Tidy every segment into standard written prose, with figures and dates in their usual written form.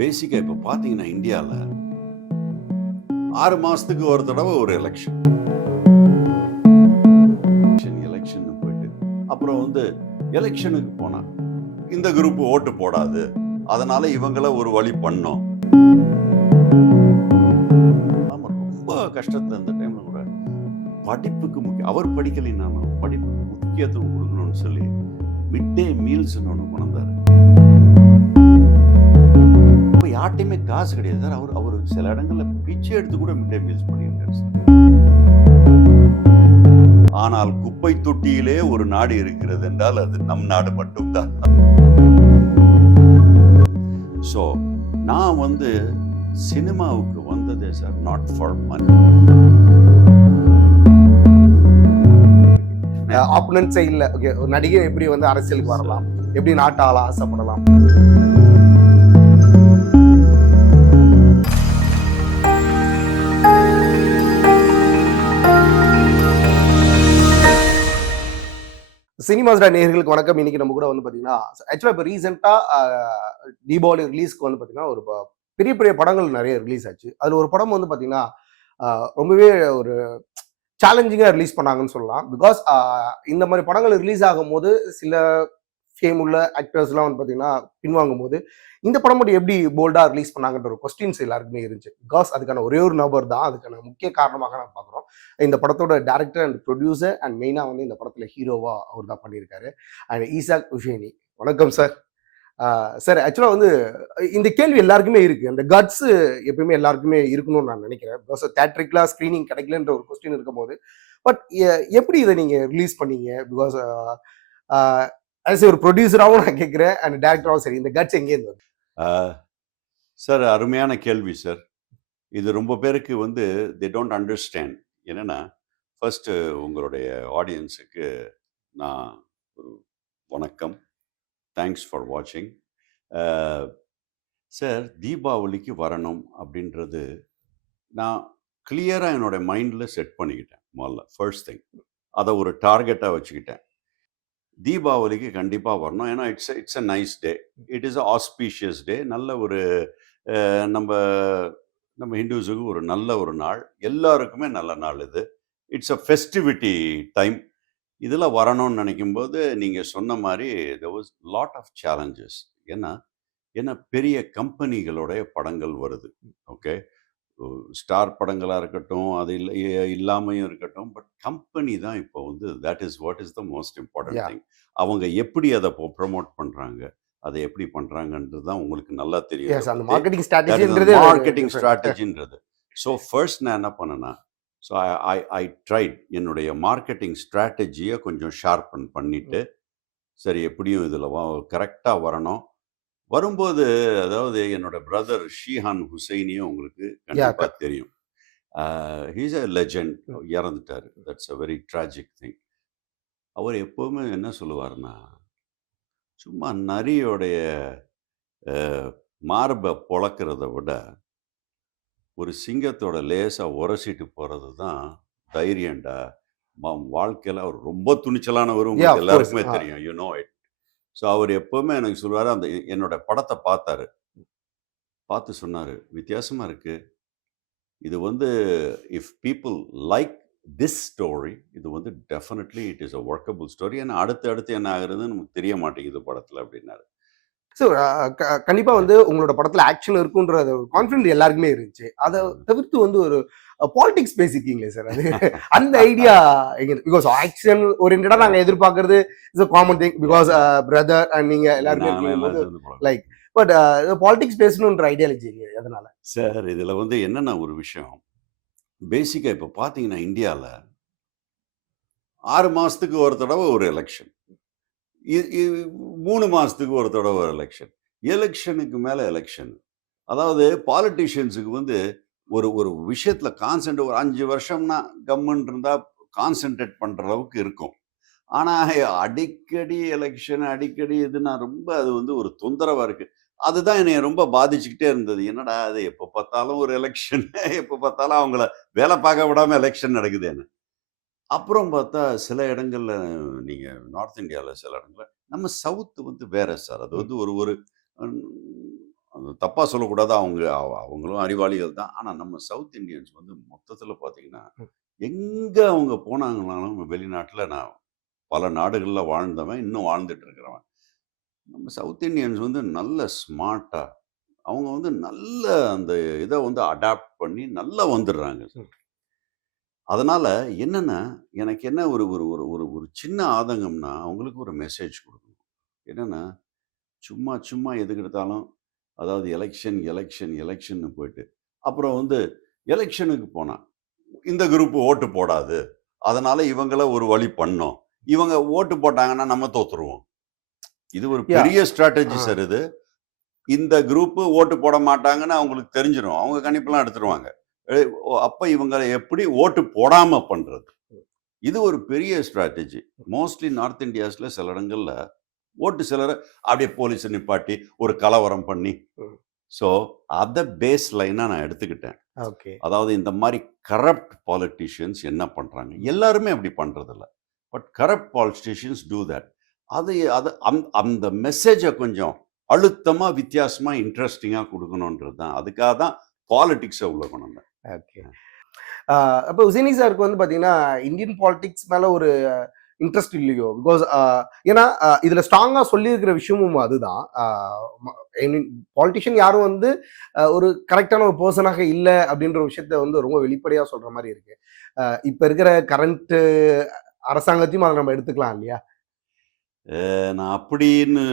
பேசிக்கா இப்ப பாத்தீங்கன்னா இந்தியால 6 மாசத்துக்கு ஒரு தடவை ஒரு எலெக்ஷன் எலெக்ஷன் போயிட்டு அப்புறம் எலெக்ஷனுக்கு போனா இந்த குரூப் ஓட்டு போடாது, அதனால இவங்கள ஒரு வழி பண்ணோம். ஆமா, ரொம்ப கஷ்டத்துல இந்த டைம்ல கூட படிப்புக்கு முக்கியம். அவர் படிக்கலைன்னாலும் படிப்புக்கு முக்கியத்துவம் கொடுக்கணும்னு சொல்லி மிட் டே மீல்ஸ் ஒன்று கொண்டாரு. இப்போ யார்ட்டையுமே காசு கிடையாது சார். அவர் சில இடங்கள்ல பிச்சை எடுத்து கூட மிட் டே மீல்ஸ் பண்ணியிருக்காரு சார். ஆனால் குப்பை தொட்டியிலே ஒரு நாடு இருக்கிறது என்றால் அது நம் நாடு மட்டும்தான். ஸோ நான் சினிமாவுக்கு வந்ததே sir not for money. Opponent சைடுல ஓகே, ஒரு நடிகர் எப்படி அரசியலுக்கு வரலாம், எப்படி நாட்டு ஆள ஆசைப்படலாம். சினிமாஸ்டா நேயர்களுக்கு வணக்கம். இன்னைக்கு நம்ம கூட பாத்தீங்கன்னா ஆக்சுவலா இப்போ ரீசெண்டா தீபாவளி ரிலீஸ்க்கு பாத்தீங்கன்னா ஒரு பெரிய பெரிய படங்கள் நிறைய ரிலீஸ் ஆச்சு. அதுல ஒரு படம் பாத்தீங்கன்னா ரொம்பவே ஒரு சேலஞ்சிங்காக ரிலீஸ் பண்ணாங்கன்னு சொல்லலாம். பிகாஸ் இந்த மாதிரி படங்கள் ரிலீஸ் ஆகும்போது சில ஃபேம் உள்ள ஆக்டர்ஸ்லாம் பார்த்தீங்கன்னா பின்வாங்கும் போது இந்த படம் மட்டும் எப்படி போல்டாக ரிலீஸ் பண்ணாங்கன்ற ஒரு கொஸ்டின்ஸ் எல்லாருக்குமே இருந்துச்சு. பிகாஸ் அதுக்கான ஒரே ஒரு நபர் தான் அதுக்கான முக்கிய காரணமாக நான் பார்க்குறோம். இந்த படத்தோட டேரக்டர் அண்ட் ப்ரொடியூசர் அண்ட் மெயினாக இந்த படத்தில் ஹீரோவாக அவர் தான் பண்ணியிருக்காரு. அண்ட் ஈசாக் உஷேனி. வணக்கம் சார். சார் ஆக்சுவலாக இந்த கேள்வி எல்லாருக்குமே இருக்கு. அந்த கட்ஸ் எப்பயுமே எல்லாருக்குமே இருக்கணும்னு நான் நினைக்கிறேன். பிகாஸ் தேட்ரிக்கலா ஸ்க்ரீனிங் கிடைக்கலன்ற ஒரு கொஸ்டின் இருக்கும் போது பட் எப்படி இதை நீங்க ரிலீஸ் பண்ணீங்க? பிகாஸ் ஆஸ் ஒரு ப்ரொடியூசராகவும் நான் கேட்குறேன் அண்ட் டேரக்டராகவும் சரி, இந்த கட்ஸ் எங்கே இருந்தது? சார் அருமையான கேள்வி சார். இது ரொம்ப பேருக்கு தே டோன்ட் அண்டர்ஸ்டாண்ட். என்னன்னா ஃபர்ஸ்ட் உங்களுடைய ஆடியன்ஸுக்கு நான் ஒரு வணக்கம். தேங்க்ஸ் ஃபார் வாட்சிங். சார், தீபாவளிக்கு வரணும் அப்படின்றது நான் கிளியராக என்னோடய மைண்டில் செட் பண்ணிக்கிட்டேன். முதல்ல ஃபர்ஸ்ட் திங் அதை ஒரு டார்கெட்டாக வச்சுக்கிட்டேன். தீபாவளிக்கு கண்டிப்பாக வரணும். ஏன்னா it's a nice day, it is a auspicious டே. நல்ல ஒரு நம்ம நம்ம ஹிந்துஸுக்கு ஒரு நல்ல ஒரு நாள், எல்லாருக்குமே நல்ல நாள் இது. It's a festivity time. இதில் வரணும்னு நினைக்கும்போது நீங்கள் சொன்ன மாதிரி there was lot of challenges. ஏன்னா பெரிய கம்பெனிகளுடைய படங்கள் வருது. ஓகே, ஸ்டார் படங்களாக இருக்கட்டும், அது இல்லாமையும் இருக்கட்டும், பட் கம்பெனி தான் இப்போ that is what is the most important thing. அவங்க எப்படி அதை ப்ரொமோட் பண்ணுறாங்க, அதை எப்படி பண்ணுறாங்கன்றது தான் உங்களுக்கு நல்லா தெரியும். மார்க்கெட்டிங் ஸ்ட்ராட்டஜின்றது. ஸோ ஃபர்ஸ்ட் நான் என்ன பண்ணேன்னா, ஸோ ஐ ட்ரைட் என்னுடைய மார்க்கெட்டிங் ஸ்ட்ராட்டஜியை கொஞ்சம் ஷார்பன் பண்ணிவிட்டு, சரி எப்படியும் இதில் கரெக்டாக வரணும். வரும்போது அதாவது என்னோட பிரதர் ஷீஹான் ஹுசைனியும் உங்களுக்கு கண்டிப்பாக தெரியும். He's a legend. இறந்துட்டார். That's a very tragic thing. அவர் எப்போவுமே என்ன சொல்லுவார்னா, சும்மா நரியோடைய மார்பை பொழக்கிறத விட ஒரு சிங்கத்தோட லேசாக உரசிட்டு போகிறது தான் தைரியண்டா. வாழ்க்கையில் அவர் ரொம்ப துணிச்சலானவர், உங்களுக்கு எல்லாருக்குமே தெரியும். You know it. ஸோ அவர் எப்போவுமே எனக்கு சொல்லுவார், அந்த என்னோட படத்தை பார்த்து சொன்னார், வித்தியாசமாக இருக்குது இது. If people like this story, இது definitely it is a workable story. ஏன்னா அடுத்து என்ன ஆகுறதுன்னு நமக்கு தெரிய மாட்டேங்குது படத்தில் அப்படின்னாரு. ஸோ கண்டிப்பா உங்களோட படத்துல ஆக்ஷன் இருக்குன்ற கான்ஃபிடன்ட் எல்லாருக்குமே இருந்துச்சு. அதை தவிர்த்து ஒரு பாலிடிக்ஸ் பேசிக்கீங்களே சார், அது அந்த ஐடியா பிகாஸ் ஆக்ஷன் ஓரியன்டா நாங்க எதிர்பார்க்கறது is a common thing because brother and நீங்க எல்லாருமே லைக் பட் பாலிடிக்ஸ் பேசணும்ன்ற ஐடியாலஜி எதனால சார்? இதுல என்னன்னா ஒரு விஷயம் பேசிக்கா இப்ப பாத்தீங்கன்னா இந்தியால 6 மாசத்துக்கு ஒரு தடவை ஒரு எலெக்ஷன், 3 மாசத்துக்கு ஒரு தடவை ஒரு எலெக்ஷன், எலெக்ஷனுக்கு மேல எலெக்ஷன். அதாவது பாலிட்டிஷியன்ஸுக்கு ஒரு விஷயத்துல கான்சென்ட்ரேட், ஒரு 5 வருஷம்னா கம்முன்னு இருந்தா கான்சென்ட்ரேட் பண்ற அளவுக்கு இருக்கும். ஆனா அடிக்கடி எலெக்ஷன், அடிக்கடி இதுனா ரொம்ப அது ஒரு தொந்தரவா இருக்கு. அதுதான் என்னை ரொம்ப பாதிச்சுக்கிட்டே இருந்தது. என்னடா அது எப்போ பார்த்தாலும் ஒரு எலெக்ஷன், எப்போ பார்த்தாலும் அவங்கள வேலை பார்க்க விடாம எலெக்ஷன் நடக்குதுன்னு. அப்புறம் பார்த்தா சில இடங்கள்ல, நீங்க நார்த் இந்தியாவில் சில இடங்கள்ல, நம்ம சவுத்து வேற சார். அது ஒரு தப்பாக சொல்லக்கூடாது, அவங்களும் அறிவாளிகள் தான். ஆனால் நம்ம சவுத் இந்தியன்ஸ் வந்து மொத்தத்தில் பார்த்தீங்கன்னா, எங்கே அவங்க போனாங்கனாலும் வெளிநாட்டில், நான் பல நாடுகளில் வாழ்ந்தவன், இன்னும் வாழ்ந்துட்டு இருக்கிறவன். நம்ம சவுத் இந்தியன்ஸ் வந்து நல்ல ஸ்மார்ட்டாக, அவங்க வந்து நல்ல அந்த இதை வந்து அடாப்ட் பண்ணி நல்லா வந்துடுறாங்க. அதனால என்னன்னா, எனக்கு என்ன ஒரு ஒரு ஒரு ஒரு ஒரு சின்ன ஆதங்கம்னா, அவங்களுக்கு ஒரு மெசேஜ் குடுக்கணும். என்னன்னா, சும்மா சும்மா எதுக்கு எடுத்தாலும், அதாவது எலக்ஷன், எலக்ஷன், எலக்ஷன்னு போயிட்டு, அப்புறம் வந்து எலக்ஷனுக்கு போனா, இந்த குரூப் ஓட்டு போடாது. அதனால இவங்கள ஒரு வழி பண்ணோம். இவங்க ஓட்டு போட்டாங்கன்னா நம்ம தோத்துருவோம். இது ஒரு யா பெரிய ஸ்ட்ராட்டஜி சார் இது. இந்த குரூப் ஓட்டு போட மாட்டாங்கன்னு அவங்களுக்கு தெரிஞ்சிரும். அவங்க கணிப்பெல்லாம் எடுத்துருவாங்க. அப்ப இவங்கள எப்படி ஓட்டு போடாம பண்றது? இது ஒரு பெரிய ஸ்ட்ராட்டஜி. மோஸ்ட்லி நார்த் இந்தியாஸ்ல சில இடங்கள்ல ஓட்டு சிலர அப்படியே போலீஸ நிப்பாட்டி, ஒரு கலவரம் பண்ணி, ஸோ அத பேஸ் லைனா நான் எடுத்துக்கிட்டேன். ஓகே. அதாவது இந்த மாரி கரப்ட் பாலிட்டிஷியன்ஸ் என்ன பண்றாங்க? எல்லாருமே அப்படி பண்றதில்ல. But corrupt politicians do that. அது அது அந்த மெசேஜ கொஞ்சம் அழுத்தமா, வித்தியாசமா, இன்ட்ரஸ்டிங்கா குடுக்கணுன்றது தான். அதுக்காக தான் பாலிடிக்ஸ உள்ள கொண்டு வந்தேன். ஓகே. அப்போ உசேனி சாருக்கு வந்து பார்த்தீங்கன்னா, இந்தியன் பாலிடிக்ஸ் மேல ஒரு இன்ட்ரெஸ்ட் இல்லையோ? பிகாஸ் ஏன்னா இதுல ஸ்ட்ராங்கா சொல்லியிருக்கிற விஷயமும் அதுதான். ஐ மீன் பாலிட்டிஷியன் யாரும் வந்து ஒரு கரெக்டான ஒரு பெர்சனாக இல்ல அப்படின்ற விஷயத்த வந்து ரொம்ப வெளிப்படையா சொல்ற மாரி இருக்கு. இப்ப இருக்கிற கரண்ட் அரசாங்கத்தையும் அத நம்ம எடுத்துக்கலாம் இல்லையா? நான் அப்படின்னு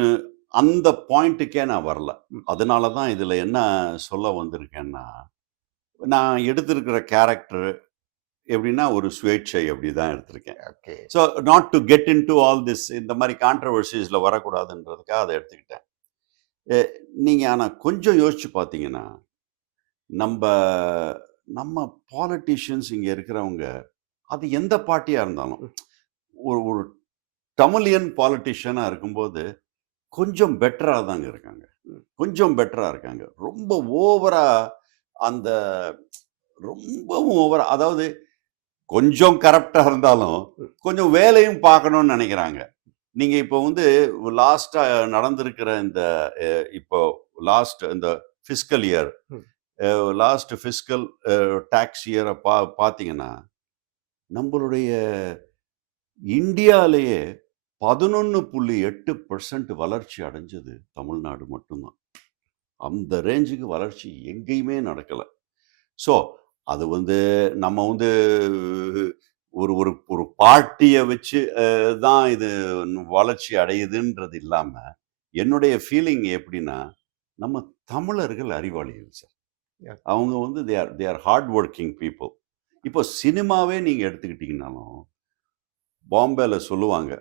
அந்த பாயிண்ட்டுக்கே நான் வரல. அதனால தான் இதுல என்ன சொல்ல வந்திருக்கேன்னா, நான் எடுத்திருக்கிற கேரக்டர் எப்படின்னா, ஒரு சுயேட்சை அப்படி தான் எடுத்திருக்கேன். Okay. So not to get into all this, இந்த மாரி கான்ட்ரோவர்சிஸ்ல வரக்கூடாதுன்றதுக்காக அத எடுத்துக்கிட்டேன். எ நீங்க ஆனா கொஞ்சம் யோசிச்சு பார்த்தீங்கன்னா, நம்ப நம்ம பாலிட்டிஷியன்ஸ் இங்க இருக்கிறவங்க, அது எந்த பார்ட்டியா இருந்தாலும், ஒரு ஒரு தமிழியன் பாலிட்டிஷியனா இருக்கும்போது, கொஞ்சம் பெட்டரா தாங்க இருக்காங்க. கொஞ்சம் பெட்டரா இருக்காங்க. ரொம்ப ஓவரா அந்த ரொம்பவும் ஓவரா, அதாவது கொஞ்சம் கரப்ட்டா இருந்தாலும், கொஞ்சம் வேலையும் பார்க்கணும்னு நெனைக்கிறாங்க. நீங்க இப்போ வந்து லாஸ்ட்டா நடந்திருக்கிற இந்த இப்போ லாஸ்ட் இந்த fiscal year, last fiscal tax இயர பார்த்தீங்கன்னா, நம்பளுடைய இந்தியாலயே 11.8% வளர்ச்சி அடைஞ்சது தமிழ்நாடு மட்டும் தான். அந்த ரேஞ்சுக்கு வளர்ச்சி எங்கேயுமே நடக்கல. ஸோ, அது வந்து நம்ம வந்து ஒரு ஒரு ஒரு பார்ட்டிய வச்சு தான் இது வளர்ச்சி அடையுதுன்றது இல்லாம, என்னுடைய ஃபீலிங் எப்படின்னா, நம்ம தமிழர்கள் அறிவாளிகள் சார். Yeah. அவங்க வந்து they are hard working people. இப்போ சினிமாவே நீங்க எடுத்துக்கிட்டீங்கனாலும், பாம்பேல சொல்லுவாங்க.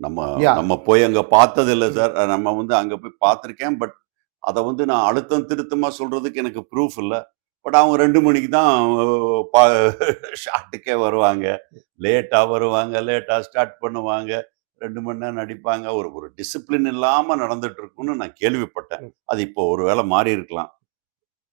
நம்ம Yeah. நம்ம போய் அங்க பார்த்ததில்ல சார். நம்ம வந்து அங்க போய் பார்த்துருக்கேன். பட் அத வந்து நான் அழுத்தம் திருத்தமா சொல்றதுக்கு எனக்கு ப்ரூஃப் இல்ல. பட் அவங்க 2 மணிக்கு தான் பா ஷாட்டுக்கே வருவாங்க. லேட்டா வருவாங்க. லேட்டா ஸ்டார்ட் பண்ணுவாங்க. 2 மணி நேரம் நடிப்பாங்க. ஒரு ஒரு டிசிப்ளின் இல்லாம நடந்துட்டு இருக்கும்னு நான் கேள்விப்பட்டேன். அது இப்போ ஒரு வேள மாறி இருக்கலாம்.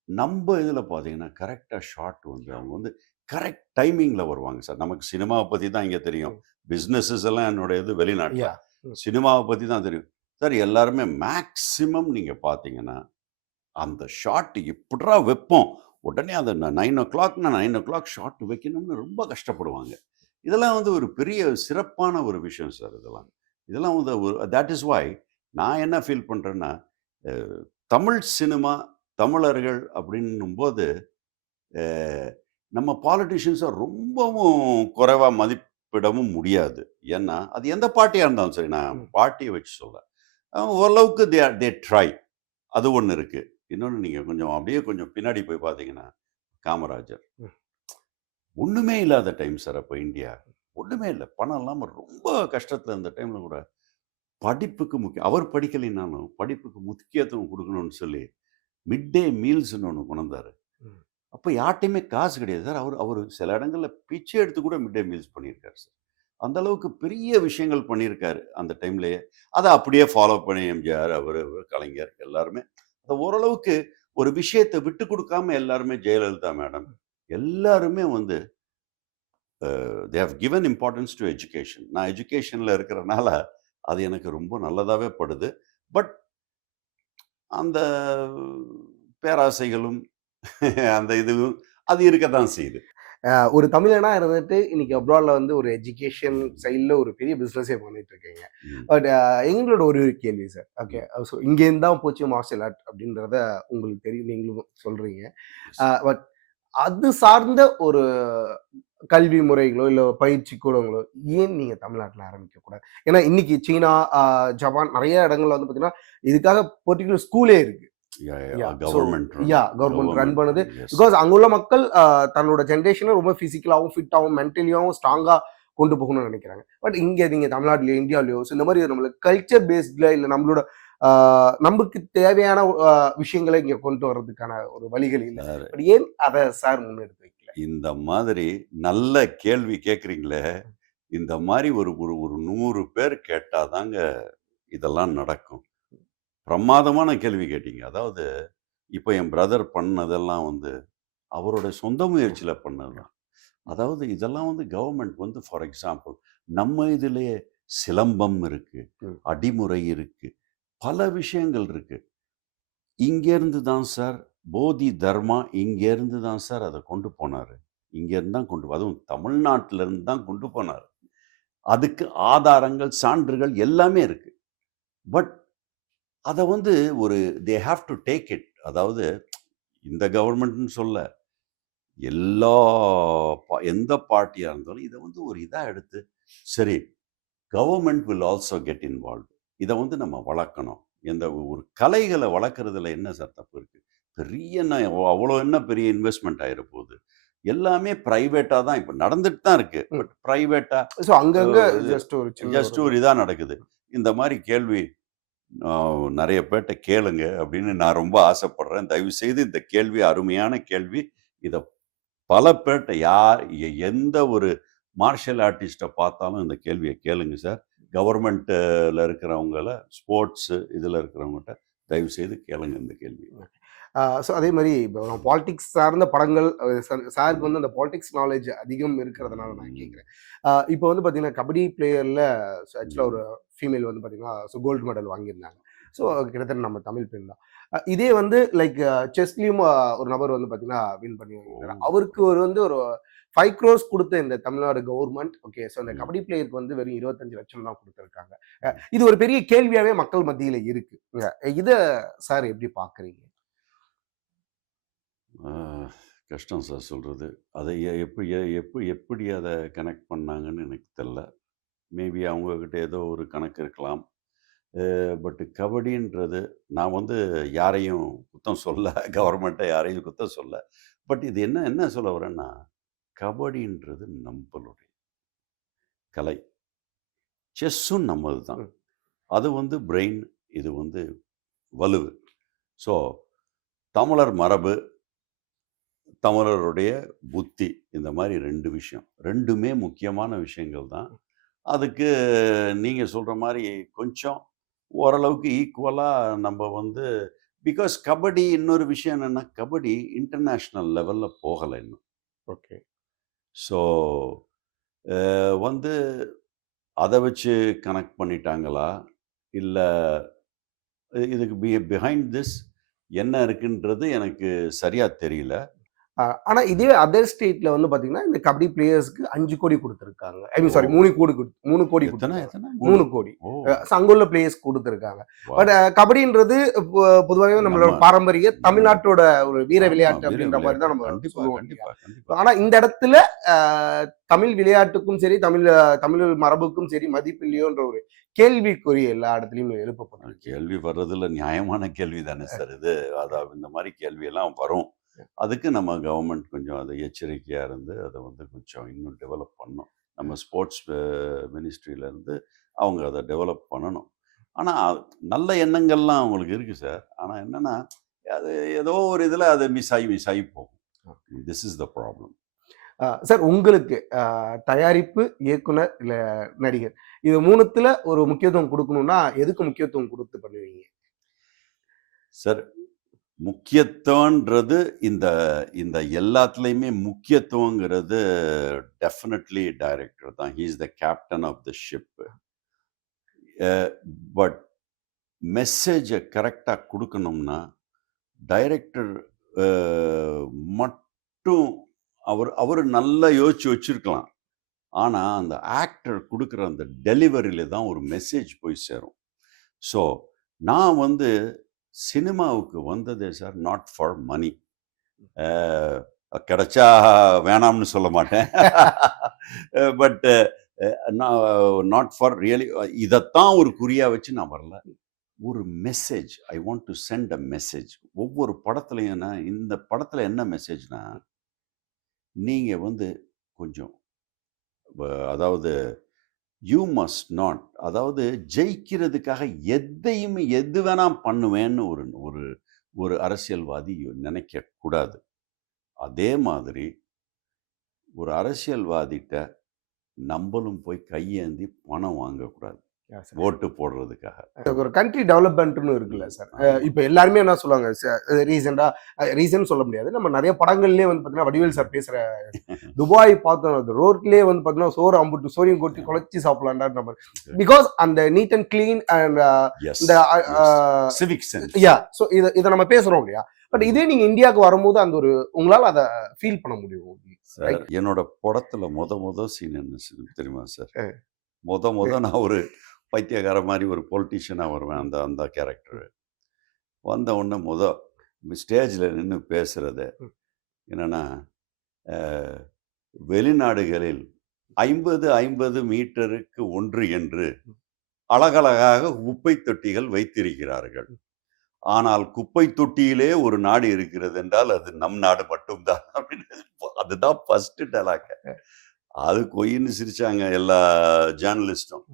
நம்ப இதுல பார்த்தீங்கன்னா, கரெக்ட்டா ஷாட் வந்து அவங்க வந்து கரெக்ட் டைமிங்ல வருவாங்க சார். நமக்கு சினிமாவ பத்தி தான் இங்க தெரியும். பிசினஸஸ் எல்லாம் என்னோட இது வெளிநாட்ல. Yeah. சினிமாவ பத்தி தான் தெரியும். சார் எல்லாருமே மேக்ஸிமம் நீங்க பார்த்தீங்கன்னா, அந்த ஷாட் எப்புட்றா வைப்போம்? உடனே அத 9:00னா 9:00 ஷாட் வைக்கணும்னு ரொம்ப கஷ்டப்படுவாங்க. இதெல்லாம் வந்து ஒரு பெரிய சிறப்பான ஒரு விஷயம் சார் இதெல்லாம். இதெல்லாம் வந்து ஒரு தட் இஸ் வை நான் என்ன ஃபீல் பண்றேன்னா, அ தமிழ் சினிமா, தமிழர்கள் அப்படின்னும்போது, அ நம்ம பாலிட்டிஷியன்ஸ ரொம்பவும் குறைவா மதிப்பிடவும் முடியாது. ஏன்னா, அது எந்த பார்ட்டியா இருந்தாலும் சரி, நான் பார்ட்டிய வச்சு சொல்லல. ஓரளவுக்கு தே ட்ரை. அது ஒண்ணு இருக்கு. இன்னொன்னு நீங்க கொஞ்சம் அப்படியே கொஞ்சம் பின்னாடி போய் பார்த்தீங்கன்னா, காமராஜர். ஒண்ணுமே இல்லாத டைம் சார் அப்ப இந்தியா. ஒண்ணுமே இல்ல. பணம் இல்லாம ரொம்ப கஷ்டத்துல இருந்த டைம்ல கூட படிப்புக்கு முக்கியம். அவர் படிக்கலைன்னாலும் படிப்புக்கு முக்கியத்துவம் குடுக்கணும்னு சொல்லி, மிட் டே மீல்ஸ்ன்னு ஒண்ணு கொண்டு வந்தாரு. அப்ப யார்ட்டயுமே காசு கிடையாது சார். அவரு சில இடங்கள்ல பிச்சை எடுத்து கூட மிட் டே மீல்ஸ் பண்ணியிருக்காரு சார். அந்த அளவுக்கு பெரிய விஷயங்கள் பண்ணியிருக்காரு அந்த டைம்லயே. அத அப்படியே ஃபாலோ பண்ணி எம்ஜிஆர், கலைஞர் எல்லாருமே. அத ஓரளவுக்கு ஒரு விஷயத்த விட்டு குடுக்காம எல்லாருமே, ஜெயலலிதா மேடம், எல்லாருமே வந்து they have given importance to education. நான் எஜுகேஷன்ல இருக்கிறனால, அது எனக்கு ரொம்ப நல்லதாவே படுது. பட் அந்த பேராசைகளும் அந்த இதுவும் அது இருக்கத்தான் செய்யுது. ஒரு தமிழனா இருந்துட்டு இன்னைக்கு அப்ராட்ல வந்து ஒரு எஜுகேஷன் சைட்ல ஒரு பெரிய பிசினஸே பண்ணிட்டு இருக்கீங்க. ம். பட் எங்களோட ஒரு கேள்வி சார். ஓகே. ம். ஸோ இங்கேருந்து தான் போச்சு மார்ஷியல் ஆர்ட் அப்படின்றத உங்களுக்கு தெரியும். நீங்களும் சொல்றீங்க. எஸ். பட் அது சார்ந்த ஒரு கல்வி முறைகளோ, இல்ல பயிற்சி கூடங்களோ ஏன் நீங்க தமிழ்நாட்டுல ஆரம்பிக்க கூடாது? ஏன்னா இன்னைக்கு சீனா, ஜப்பான் நெறைய இடங்கள்ல வந்து பார்த்தீங்கன்னா, இதுக்காக பர்ட்டிகுலர் ஸ்கூலே இருக்கு. Yeah! So government run. Government run government பண்ணுது. ரன். எஸ். பிகாஸ் அங்க உள்ள மக்கள் தன்னோட ஜெனரேஷன ரொம்ப பிசிக்கலாவும், ஃபிட்டாவும், மென்டலியாவும் ஸ்ட்ராங்கா கொண்டு போகணும்னு நெனைக்கிறாங்க. பட் இங்க நீங்க தமிழ்நாட்டிலயோ, இந்தியாலயோ இந்த மாரி நம்மளுக்கு கல்ச்சர் பேஸ்ட்ல இல்ல நம்மளோட ஆ நமக்கு தேவையான விஷயங்கள இங்க கொண்டு வர்றதுக்கான ஒரு வழிகள் இல்ல. சார், பட் ஏன் அத சார் முன்னெடுத்து வைக்கல? இந்த மாதிரி நல்ல கேள்வி கேட்குறீங்களே, இந்த மாரி ஒரு ஒரு ஒரு 100 பேர் கேட்டா தாங்க இதெல்லாம் நடக்கும். பிரமாதமான கேள்வி கேட்டீங்க. அதாவது இப்ப என் பிரதர் பண்ணதெல்லாம் வந்து அவரோட சொந்த முயற்சியில பண்ணது தான். அதாவது இதெல்லாம் வந்து கவர்மெண்ட் வந்து ஃபார் எக்ஸாம்பிள் நம்ம இதிலேயே சிலம்பம் இருக்கு, ம். அடிமுறை இருக்கு, பல விஷயங்கள் இருக்கு. இங்கேருந்து தான் சார் போதி தர்மா இங்கேருந்து தான் சார் அத கொண்டு போனாரு. இங்கேருந்து தான் அதுவும் தமிழ்நாட்டுல இருந்து தான் கொண்டு போனாரு. அதுக்கு ஆதாரங்கள், சான்றுகள் எல்லாமே இருக்கு. பட் அத வந்து ஒரு they have to take it. அதாவது இந்த கவர்மெண்ட்ன்னு சொல்ல, எல்லா எந்த பார்ட்டியா இருந்தாலும் இத வந்து ஒரு இதா எடுத்து, சரி government will also get involved. இத வந்து நம்ம வளர்க்கணும். இந்த ஒரு கலைகள வளர்க்கறதுல என்ன சார் தப்பு இருக்கு? பெரிய என்ன அவ்வளோ என்ன பெரிய இன்வெஸ்ட்மென்ட் ஆயிற போகுது. எல்லாமே பிரைவேட்டா தான் இப்ப நடந்துட்டு தான் இருக்கு. ம். பட் பிரைவேட்டா ஸோ அ அங்கங்க ஜஸ்ட் ஒரு சின்ன ஜஸ்ட் ஒரு இதா நடக்குது. இந்த மாரி கேள்வி நெறைய பேர்ட்ட கேளுங்க அப்படின்னு நான் ரொம்ப ஆசைப்படுறேன். தயவுசெய்து இந்த கேள்வி அருமையான கேள்வி. இத பல பேர்ட்ட எந்த ஒரு மார்ஷியல் ஆர்டிஸ்ட்ட பார்த்தாலும் இந்த கேள்விய கேளுங்க சார். கவர்மெண்ட்ல இருக்கிறவங்கள, ஸ்போர்ட்ஸ் இதுல இருக்கிறவங்கட்ட தயவுசெய்து கேளுங்க இந்த கேள்விய. ஸோ அதே மாரி இப்போ பாலிடிக்ஸ் சார்ந்த படங்கள் சாருக்கு வந்து அந்த பாலிடிக்ஸ் நாலேட்ஜ் அதிகம் இருக்கிறதுனால நான் ம். கேட்கிறேன். இப்போ வந்து பார்த்தீங்கன்னா, கபடி பிளேயர்ல ஆக்சுவலா ம். ஒரு ஃபீமேல் வந்து பார்த்தீங்கன்னா, கோல்டு மெடல் வாங்கியிருந்தாங்க. ஸோ கிட்டத்தட்ட நம்ம தமிழ் பெண் தான். இதே வந்து லைக் செஸ்லயும் ஒரு நபர் வந்து பார்த்தீங்கன்னா, வின் பண்ணி ஓ! வாங்கியிருந்தாரு. அவருக்கு ஒரு 5 க்ரோர்ஸ் குடுத்த இந்த தமிழ்நாடு கவர்மெண்ட், ஓகே. ஸோ இந்த ம். கபடி பிளேயருக்கு வந்து வெறும் 25,00,000 தான் குடுத்துருக்காங்க. ம். இது ஒரு பெரிய கேள்வியாவே மக்கள் மத்தியில இருக்கு. இத சார் எப்படி பார்க்குறீங்க? ஆ கஷ்டம் சார் சொல்றது. அதை எப்படி அத கனெக்ட் பண்ணாங்கன்னு எனக்கு தெரியல. மேபி அவங்ககிட்ட ஏதோ ஒரு கணக்கு இருக்கலாம். பட் கபடின்றது நான் வந்து யாரையும் குத்தம் சொல்ல, கவர்மெண்ட்ட யாரையும் குத்தம் சொல்ல. பட் இது என்ன என்ன சொல்ல வரேன்னா, கபடின்றது நம்பளுடைய கலை. செஸ்ஸும் நம்மது தான். ம். அது வந்து பிரெயின், இது வந்து வலுவு. ஸோ தமிழர் மரபு, தமிழருடைய புத்தி இந்த மாரி 2 விஷயம். 2மே முக்கியமான விஷயங்கள் தான். அதுக்கு நீங்க சொல்ற மாரி கொஞ்சம் ஓரளவுக்கு ஈக்குவலா நம்ப வந்து பிகாஸ் கபடி இன்னொரு விஷயம் என்னன்னா, கபடி இன்டர்நேஷனல் லெவல்ல போகல இன்னும். ஓகே. ஸோ வந்து அத வச்சு கனெக்ட் பண்ணிட்டாங்களா? இல்ல இதுக்கு பிஹைண்ட் திஸ் என்ன இருக்குன்றது எனக்கு சரியா தெரியல. ஆனா இதே அதர் ஸ்டேட்ல வந்து பாத்தீங்கன்னா, இந்த கபடி பிளேயர்ஸ்க்கு 5,00,00,000 குடுத்துருக்காங்க. ஐ மீன் சாரி ஓ! 3,00,00,000 எத்தன குடுத்துருக்காங்க. எத்தன? 3 3. கோடி. ஓ! அங்க உள்ள பிளேயர்ஸ் குடுத்துருக்காங்க. But wow! கபடின்றது பொதுவாவே நம்ம நம்மளோட பாரம்பரிய ம். தமிழ்நாட்டோட ஒரு வீர ஆமா. விளையாட்டு வீர அப்படின்ற மாரி விளையாட்டு. தான் நம்ம கண்டிப்பா, சொல்லுவோம் இல்லையா? கண்டிப்பா, கண்டிப்பா. ஆனா இந்த இடத்துல அ தமிழ் விளையாட்டுக்கும் சரி, தமிழ் மரபுக்கும் சரி மதிப்பு இல்லையோன்ற ஒரு கேள்விக்குறி எல்லா இடத்துலயும் எழுப்பப்பட்டிருக்கு. கேள்வி வர்றதுல நியாயமான கேள்வி தானே சார் இது. அதாவது இந்த மாரி கேள்வியெல்லாம் வரும். அதுக்கு நம்ம கவர்மெண்ட் கொஞ்சம் அத எச்சரிக்கையா இருந்து, அத வந்து கொஞ்சம் இன்னும் டெவலப் பண்ணணும். நம்ம ஸ்போர்ட்ஸ் மினிஸ்ட்ரியிலருந்து அவங்க அத டெவலப் பண்ணணும். ஆனா, நல்ல எண்ணங்கள்லாம் அவங்களுக்கு இருக்கு சார். ஆனா என்னன்னா, அது ஏதோ ஒரு இதுல அது மிஸ் ஆயி போகும். This is the problem. Sir உங்களுக்கு தயாரிப்பு, இயக்குனர், இல்ல நடிகர். இது 3த்துல ஒரு முக்கியத்துவம் குடுக்கணும்னா, எதுக்கு முக்கியத்துவம் குடுத்து பண்ணுவீங்க? சார் முக்கியத்துவம்ன்றது இந்த இந்த எல்லாத்துலயுமே முக்கியத்துவங்கிறது டெஃபினெட்லி டைரக்டர் தான். He is the captain of the ship. But மெசேஜை கரெக்டாக கொடுக்கணும்னா டைரக்டர் மட்டும் அவர் நல்லா யோசிச்சு வச்சிருக்கலாம். ஆனால் அந்த ஆக்டர் கொடுக்குற அந்த டெலிவரியில் தான் ஒரு மெசேஜ் போய் சேரும். ஸோ நான் வந்து சினிமாவுக்கு வந்ததே சார் நாட் ஃபார் மணி. கிடைச்சா வேணாம்னு சொல்ல மாட்டேன். பட் நாட் ஃபார் ரியலி இதைத்தான் ஒரு குறியாக வச்சு நான் வரல. ஒரு message, I want to send a message. ஒவ்வொரு படத்துலையும் இந்த படத்தில் என்ன மெசேஜ்னா, நீங்கள் வந்து கொஞ்சம் அதாவது யூ மஸ்ட் நாட், அதாவது ஜெயிக்கிறதுக்காக எது வேணா பண்ணுவேன்னு ஒரு ஒரு ஒரு அரசியல்வாதி நினைக்க கூடாது. அதே மாதிரி ஒரு அரசியல்வாதிட்ட நம்மளும் போய் கையேந்தி பணம் வாங்கக்கூடாது ஓட்டு போடுறதுக்காக. ஒரு கண்ட்ரி டெவலப்மெண்ட்னு இருக்குல்ல சார். இப்போ எல்லாருமே என்ன சொல்லுவாங்க, ரீசன் சொல்ல முடியாது, நம்ம நிறைய படங்கள்லேயே வந்து பார்த்தீங்கன்னா வடிவேல் சார் பேசுகிற துபாய் பார்த்தோம், அந்த ரோட்லேயே வந்து பார்த்தீங்கன்னா சோறு அம்புட்டு சோரியம் கொட்டி குழச்சி சாப்பிடலான்ற மாதிரி. பிகாஸ் அந்த நீட் அண்ட் கிளீன் அண்ட் இந்த சிவிக் சென்ஸ். யா, ஸோ இதை நம்ம பேசுகிறோம் இல்லையா. பட் இதே நீங்கள் இந்தியாவுக்கு வரும்போது அந்த ஒரு உங்களால் அதை ஃபீல் பண்ண முடியும். சார் என்னோட படத்தில் மொத சீன் என்ன தெரியுமா சார்? நான் ஒரு பைத்தியக்கார மாதிரி ஒரு பொலிட்டிஷியனாக வருவேன். அந்த கேரக்டர் வந்த உடனே ஸ்டேஜில் நின்று பேசுகிறது என்னென்னா, வெளிநாடுகளில் 50 மீட்டருக்கு ஒன்று என்று அழகழகாக குப்பை தொட்டிகள் வைத்திருக்கிறார்கள். ஆனால் குப்பை தொட்டியிலே ஒரு நாடு இருக்கிறது என்றால் அது நம் நாடு மட்டும்தான் அப்படின்னு. அதுதான் ஃபர்ஸ்ட் டயலாக். அது கொயின்னு சிரிச்சாங்க எல்லா ஜேர்னலிஸ்டும்.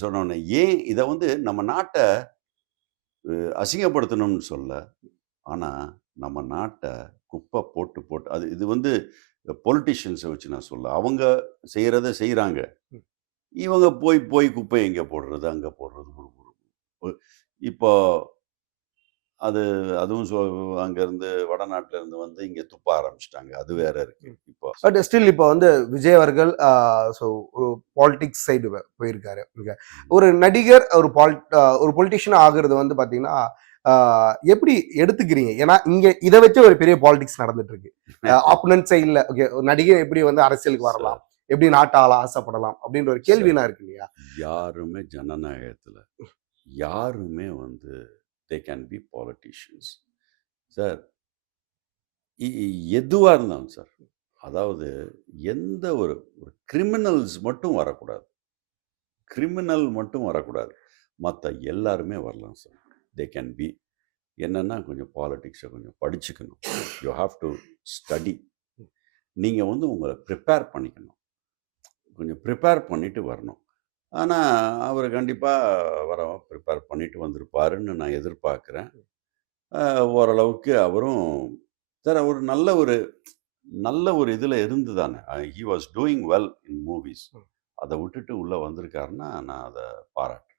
சொன்னோன்னே ஏன் இதை வந்து நம்ம நாட்டை அசிங்கப்படுத்தணும்னு சொல்ல, ஆனால் நம்ம நாட்டை குப்பை போட்டு இது வந்து பொலிட்டிஷியன்ஸை வச்சு நான் சொல்ல, அவங்க செய்கிறத செய்கிறாங்க, இவங்க போய் குப்பை எங்கே போடுறது அங்கே போடுறது. இப்போ அதுவும் அங்கேருந்து வடநாட்டிலேருந்து வந்து இங்கே துப்ப ஆரம்பிச்சிட்டாங்க. அது வேற இருக்கு. இப்போ பட் ஸ்டில் இப்போ வந்து விஜய் அவர்கள் ஸோ ஒரு பாலிடிக்ஸ் சைடு போயிருக்காரு. ஒரு நடிகர் ஒரு பொலிட்டிஷியன் ஆகுறது வந்து பார்த்தீங்கன்னா எப்படி எடுத்துக்கிறீங்க? ஏன்னா இங்க இதை வச்சு ஒரு பெரிய பாலிடிக்ஸ் நடந்துட்டு இருக்கு. ஆப்போனன்ட் சைடில் ஓகே, நடிகர் எப்படி வந்து அரசியலுக்கு வரலாம், எப்படி நாட்டால ஆசைப்படலாம் அப்படின்ற ஒரு கேள்வினா இருக்கு இல்லையா? யாருமே ஜனநாயகத்தில் யாருமே வந்து they can be politicians sir. எதுவாக இருந்தாலும் சார், அதாவது எந்த ஒரு கிரிமினல் மட்டும் வரக்கூடாது, மற்ற எல்லாருமே வரலாம் சார். They can be. என்னன்னா கொஞ்சம் பாலிடிக்ஸை கொஞ்சம் படிச்சுக்கணும். You have to study. நீங்கள் வந்து உங்களை ப்ரிப்பேர் பண்ணிக்கணும், கொஞ்சம் ப்ரிப்பேர் பண்ணிட்டு வரணும். ஆனால் அவர் கண்டிப்பாக ப்ரிப்பேர் பண்ணிட்டு வந்திருப்பாருன்னு நான் எதிர்பார்க்குறேன். ஓரளவுக்கு அவரும் சார் அவர் நல்ல ஒரு இதில் இருந்து தானே, he was doing well in movies. அதை விட்டுட்டு உள்ளே வந்திருக்காருன்னா நான் அதை பாராட்டுறேன்.